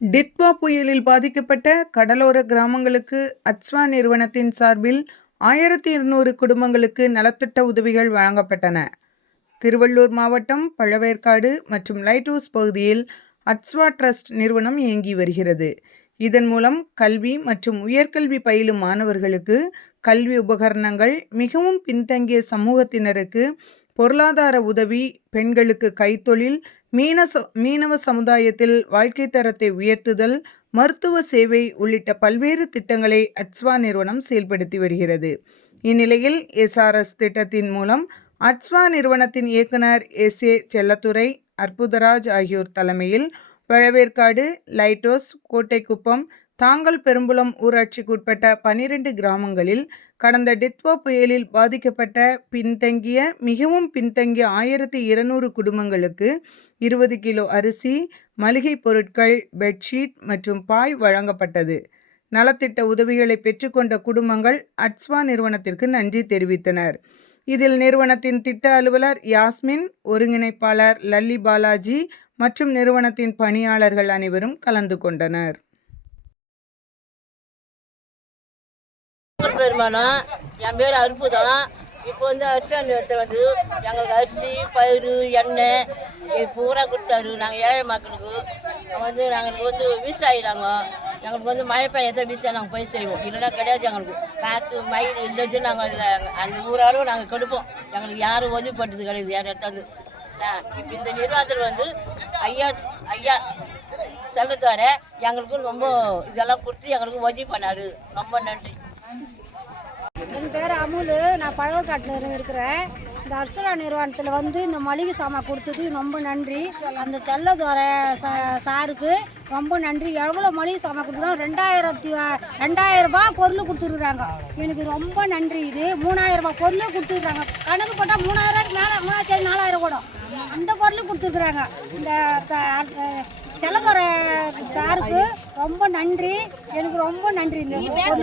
டித்வா புயலில் பாதிக்கப்பட்ட கடலோர கிராமங்களுக்கு அட்ஸ்வா நிறுவனத்தின் சார்பில் ஆயிரத்தி இருநூறு குடும்பங்களுக்கு நலத்திட்ட உதவிகள் வழங்கப்பட்டன. திருவள்ளூர் மாவட்டம் பழவேற்காடு மற்றும் லைட் ஹவுஸ் பகுதியில் அட்ஸ்வா ட்ரஸ்ட் நிறுவனம் இயங்கி வருகிறது. இதன் மூலம் கல்வி மற்றும் உயர்கல்வி பயிலும் மாணவர்களுக்கு கல்வி உபகரணங்கள் மிகவும் பின்தங்கிய சமூகத்தினருக்கு பொருளாதார உதவி பெண்களுக்கு கைத்தொழில் மீன ச- மீனவ சமுதாயத்தில் வாழ்க்கை தரத்தை உயர்த்துதல் மருத்துவ சேவை உள்ளிட்ட பல்வேறு திட்டங்களை அட்ஸ்வா நிறுவனம் செயல்படுத்தி வருகிறது. இந்நிலையில் எஸ்ஆர்எஸ் திட்டத்தின் மூலம் அட்ஸ்வா நிறுவனத்தின் இயக்குனர் எஸ் ஏ செல்லத்துறை அற்புதராஜ் ஆகியோர் தலைமையில் பழவேற்காடு லைட்டோஸ் கோட்டைக்குப்பம் தாங்கல் பெரும்புலம் ஊராட்சிக்குட்பட்ட பனிரெண்டு கிராமங்களில் கடந்த டித்வா புயலில் பாதிக்கப்பட்ட பின்தங்கிய மிகவும் பின்தங்கிய ஆயிரத்தி இருநூறு குடும்பங்களுக்கு இருபது கிலோ அரிசி மளிகை பொருட்கள் பெட்ஷீட் மற்றும் பாய் வழங்கப்பட்டது. நலத்திட்ட உதவிகளை பெற்றுக்கொண்ட குடும்பங்கள் அட்ஸ்வா நிறுவனத்திற்கு நன்றி தெரிவித்தனர். இதில் நிறுவனத்தின் திட்ட அலுவலர் யாஸ்மின் ஒருங்கிணைப்பாளர் லல்லி பாலாஜி மற்றும் நிறுவனத்தின் பணியாளர்கள் அனைவரும் கலந்து கொண்டனர். மக்கள் பெருமானம் என் பேர் அற்புதம் இப்போ வந்து அரிசி நிறுவனத்தில் வந்து எங்களுக்கு அரிசி பயிறு எண்ணெய் பூரா கொடுத்தாரு. நாங்கள் ஏழை மக்களுக்கு. வந்து நாங்கள் வந்து விவசாயி நாங்கள் எங்களுக்கு வந்து மழை பெய்யதான் விவசாயம் நாங்கள் பயிர் செய்வோம் இல்லைன்னா கிடையாது எங்களுக்கு. காற்று மயில் இல்லது நாங்கள் அதில் அந்த ஊராலும் நாங்கள் கெடுப்போம். எங்களுக்கு யாரும் உதவி பண்ணுறது கிடையாது யார் இடத்துல இப்போ இந்த நிர்வாகத்தில் வந்து ஐயா ஐயா செல்லத்தார எங்களுக்கும் ரொம்ப இதெல்லாம் கொடுத்து எங்களுக்கு உதவி பண்ணார். ரொம்ப நன்றி. என் பேர் அமுல். நான் பழவக்காட்டில் இருக்கிறேன். இந்த அர்சனா நிறுவனத்தில் வந்து இந்த மளிகை சாமான் கொடுத்தது ரொம்ப நன்றி. அந்த செல்லதுவர சா சாருக்கு ரொம்ப நன்றி. எவ்வளோ மளிகை சாமான் கொடுத்தோம்? ரெண்டாயிரத்தி ரெண்டாயிரம் ரூபாய் பொருள் கொடுத்துருக்குறாங்க எனக்கு ரொம்ப நன்றி. இது மூணாயிரம் ரூபாய் பொருள் கொடுத்துருக்காங்க. கணக்கு போட்டால் மூணாயிரம் மேலே மூணாயிரத்தி நாலாயிரம் கூட. அந்த பொருள் கொடுத்துருக்குறாங்க இந்த த- செல்லதுவர சாருக்கு ரொம்ப நன்றி. எனக்கு ரொம்ப நன்றி. இந்த பொருள்